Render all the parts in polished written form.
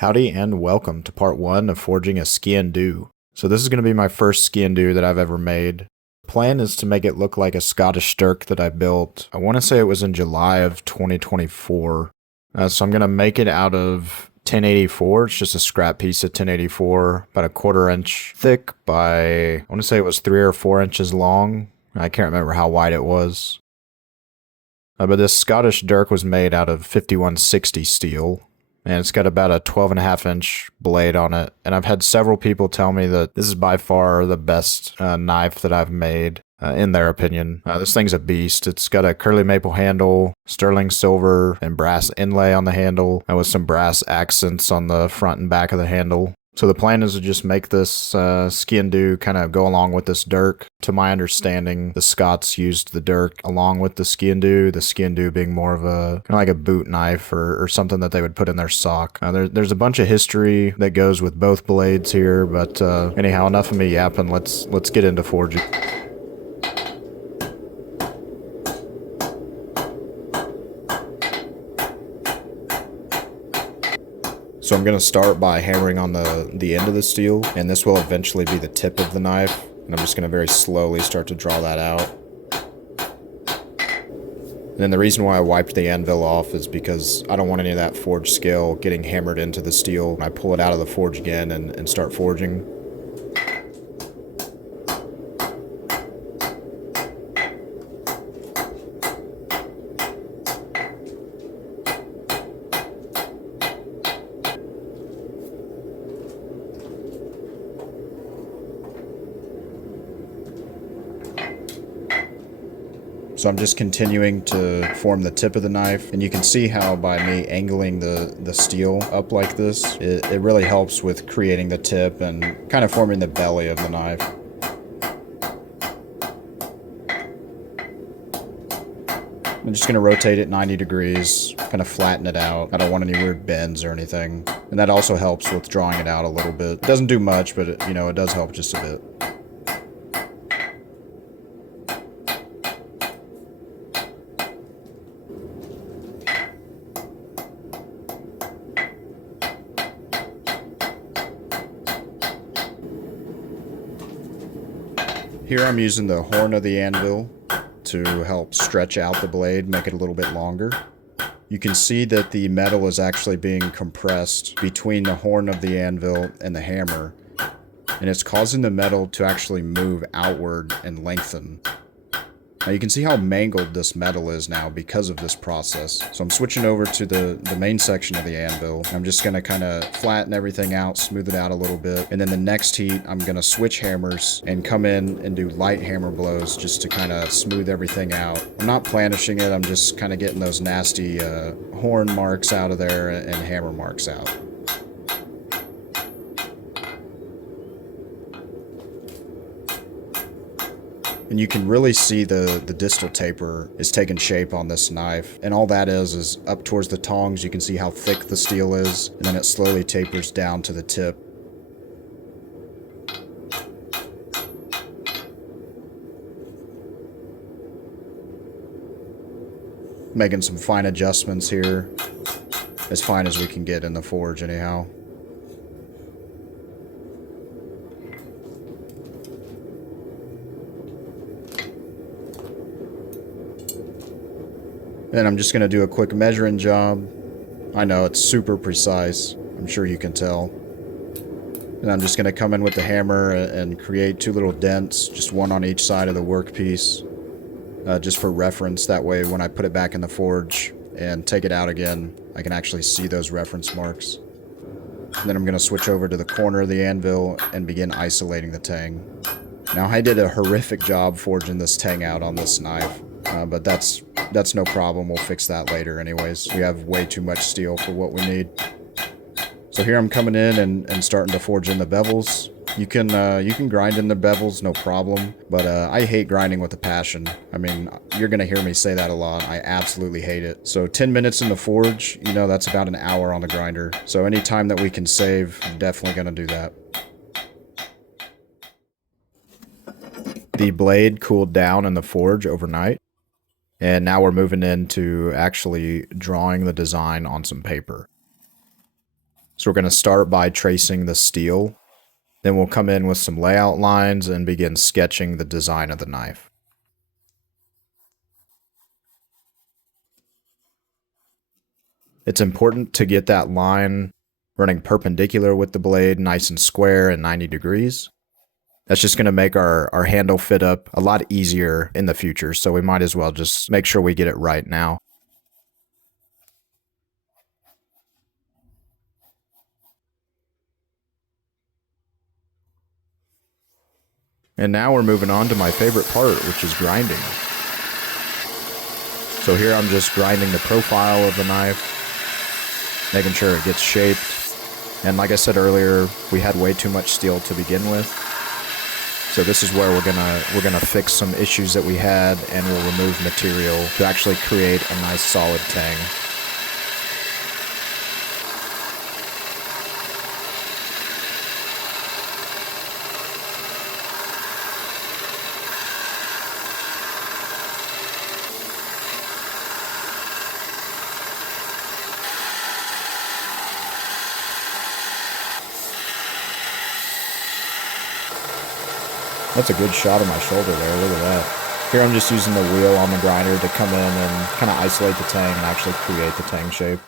Howdy and welcome to part 1 of forging a Sgian Dubh. So this is going to be my first Sgian Dubh that I've ever made. The plan is to make it look like a Scottish dirk that I built. I want to say it was in July of 2024. So I'm going to make it out of 1084. It's just a scrap piece of 1084, about a 1/4 inch thick by, I want to say it was 3 or 4 inches long. I can't remember how wide it was. But this Scottish dirk was made out of 5160 steel. And it's got about a 12.5-inch blade on it. And I've had several people tell me that this is by far the best knife that I've made, in their opinion. This thing's a beast. It's got a curly maple handle, sterling silver and brass inlay on the handle, and with some brass accents on the front and back of the handle. So the plan is to just make this Sgian Dubh kind of go along with this dirk. To my understanding, the Scots used the dirk along with the Sgian Dubh being more of a kind of like a boot knife or something that they would put in their sock. There's a bunch of history that goes with both blades here, but anyhow, enough of me yapping. Let's get into forging. So I'm going to start by hammering on the end of the steel, and this will eventually be the tip of the knife, and I'm just going to very slowly start to draw that out. And then the reason why I wiped the anvil off is because I don't want any of that forge scale getting hammered into the steel. I pull it out of the forge again and start forging. So I'm just continuing to form the tip of the knife, and you can see how by me angling the steel up like this, it really helps with creating the tip and kind of forming the belly of the knife. I'm just going to rotate it 90 degrees, kind of flatten it out. I don't want any weird bends or anything. And that also helps with drawing it out a little bit. It doesn't do much, but it does help just a bit. Here I'm using the horn of the anvil to help stretch out the blade, make it a little bit longer. You can see that the metal is actually being compressed between the horn of the anvil and the hammer, and it's causing the metal to actually move outward and lengthen. Now you can see how mangled this metal is now because of this process. So I'm switching over to the main section of the anvil. I'm just going to kind of flatten everything out, smooth it out a little bit. And then the next heat, I'm going to switch hammers and come in and do light hammer blows just to kind of smooth everything out. I'm not planishing it, I'm just kind of getting those nasty horn marks out of there and hammer marks out. And you can really see the distal taper is taking shape on this knife. And all that is up towards the tongs. You can see how thick the steel is. And then it slowly tapers down to the tip. Making some fine adjustments here. As fine as we can get in the forge anyhow. And I'm just going to do a quick measuring job. I know it's super precise. I'm sure you can tell. And I'm just going to come in with the hammer and create 2 little dents, just one on each side of the workpiece, just for reference. That way when I put it back in the forge and take it out again, I can actually see those reference marks. And then I'm going to switch over to the corner of the anvil and begin isolating the tang. Now I did a horrific job forging this tang out on this knife. But that's no problem. We'll fix that later anyways. We have way too much steel for what we need. So here I'm coming in and starting to forge in the bevels. You can grind in the bevels, no problem. But I hate grinding with a passion. I mean, you're going to hear me say that a lot. I absolutely hate it. So 10 minutes in the forge, that's about an hour on the grinder. So any time that we can save, I'm definitely going to do that. The blade cooled down in the forge overnight. And now we're moving into actually drawing the design on some paper. So we're going to start by tracing the steel. Then we'll come in with some layout lines and begin sketching the design of the knife. It's important to get that line running perpendicular with the blade, nice and square and 90 degrees. That's just going to make our handle fit up a lot easier in the future, so we might as well just make sure we get it right now. And now we're moving on to my favorite part, which is grinding. So here I'm just grinding the profile of the knife, making sure it gets shaped. And like I said earlier, we had way too much steel to begin with. So this is where we're gonna fix some issues that we had, and we'll remove material to actually create a nice solid tang. That's a good shot of my shoulder there, look at that. Here I'm just using the wheel on the grinder to come in and kind of isolate the tang and actually create the tang shape.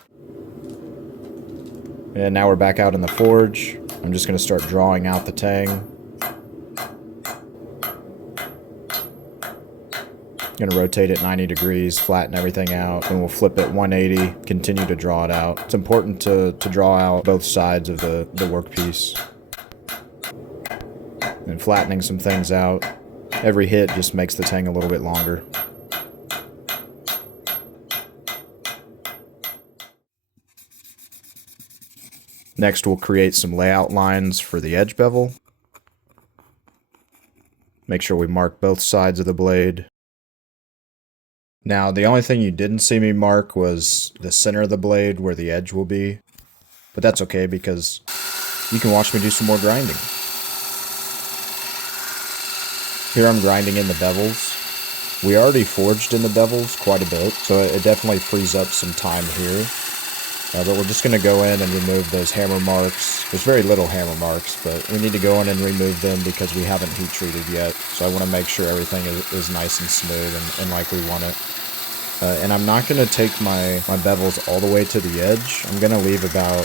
And now we're back out in the forge. I'm just going to start drawing out the tang. Going to rotate it 90 degrees, flatten everything out, and we'll flip it 180, continue to draw it out. It's important to draw out both sides of the workpiece. And flattening some things out. Every hit just makes the tang a little bit longer. Next, we'll create some layout lines for the edge bevel. Make sure we mark both sides of the blade. Now, the only thing you didn't see me mark was the center of the blade where the edge will be. But that's okay because you can watch me do some more grinding. Here I'm grinding in the bevels. We already forged in the bevels quite a bit, so it definitely frees up some time here. But we're just going to go in and remove those hammer marks. There's very little hammer marks, but we need to go in and remove them because we haven't heat treated yet. So I want to make sure everything is nice and smooth and like we want it. And I'm not going to take my bevels all the way to the edge. I'm going to leave about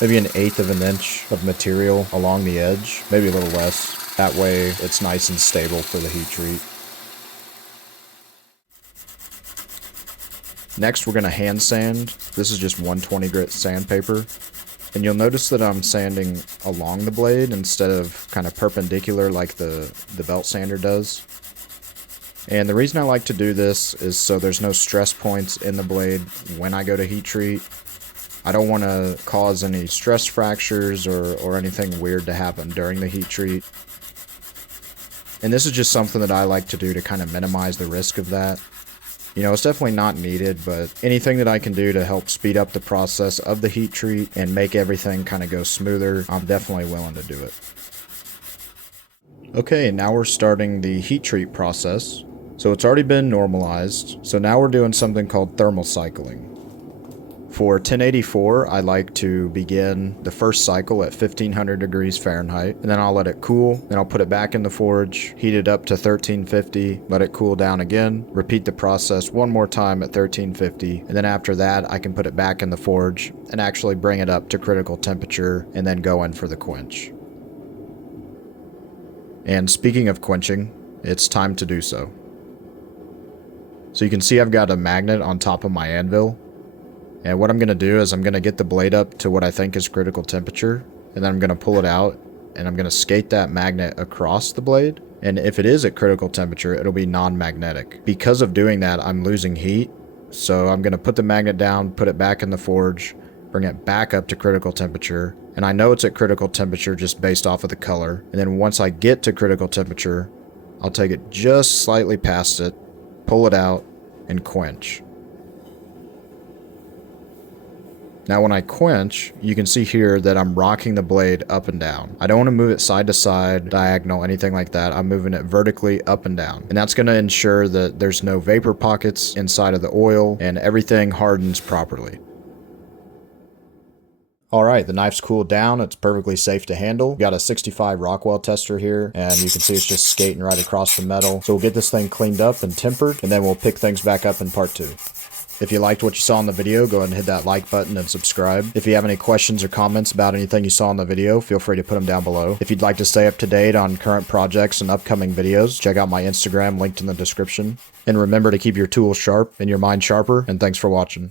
maybe 1/8 of an inch of material along the edge, maybe a little less. That way it's nice and stable for the heat treat. Next we're going to hand sand. This is just 120 grit sandpaper. And you'll notice that I'm sanding along the blade instead of kind of perpendicular like the belt sander does. And the reason I like to do this is so there's no stress points in the blade when I go to heat treat. I don't want to cause any stress fractures or anything weird to happen during the heat treat. And this is just something that I like to do to kind of minimize the risk of that. You know, it's definitely not needed, but anything that I can do to help speed up the process of the heat treat and make everything kind of go smoother, I'm definitely willing to do it. Okay, now we're starting the heat treat process. So it's already been normalized. So now we're doing something called thermal cycling. For 1084, I like to begin the first cycle at 1500 degrees Fahrenheit, and then I'll let it cool, then I'll put it back in the forge, heat it up to 1350, let it cool down again, repeat the process one more time at 1350, and then after that I can put it back in the forge and actually bring it up to critical temperature and then go in for the quench. And speaking of quenching, it's time to do so. So you can see I've got a magnet on top of my anvil. And what I'm going to do is I'm going to get the blade up to what I think is critical temperature, and then I'm going to pull it out, and I'm going to skate that magnet across the blade. And if it is at critical temperature, it'll be non-magnetic. Because of doing that, I'm losing heat, so I'm going to put the magnet down, put it back in the forge, bring it back up to critical temperature, and I know it's at critical temperature just based off of the color. And then once I get to critical temperature, I'll take it just slightly past it, pull it out, and quench. Now when I quench, you can see here that I'm rocking the blade up and down. I don't want to move it side to side, diagonal, anything like that. I'm moving it vertically up and down. And that's going to ensure that there's no vapor pockets inside of the oil and everything hardens properly. Alright, the knife's cooled down, it's perfectly safe to handle. Got a 65 Rockwell tester here, and you can see it's just skating right across the metal. So we'll get this thing cleaned up and tempered, and then we'll pick things back up in part 2. If you liked what you saw in the video, go ahead and hit that like button and subscribe. If you have any questions or comments about anything you saw in the video, feel free to put them down below. If you'd like to stay up to date on current projects and upcoming videos, check out my Instagram linked in the description. And remember to keep your tools sharp and your mind sharper, and thanks for watching.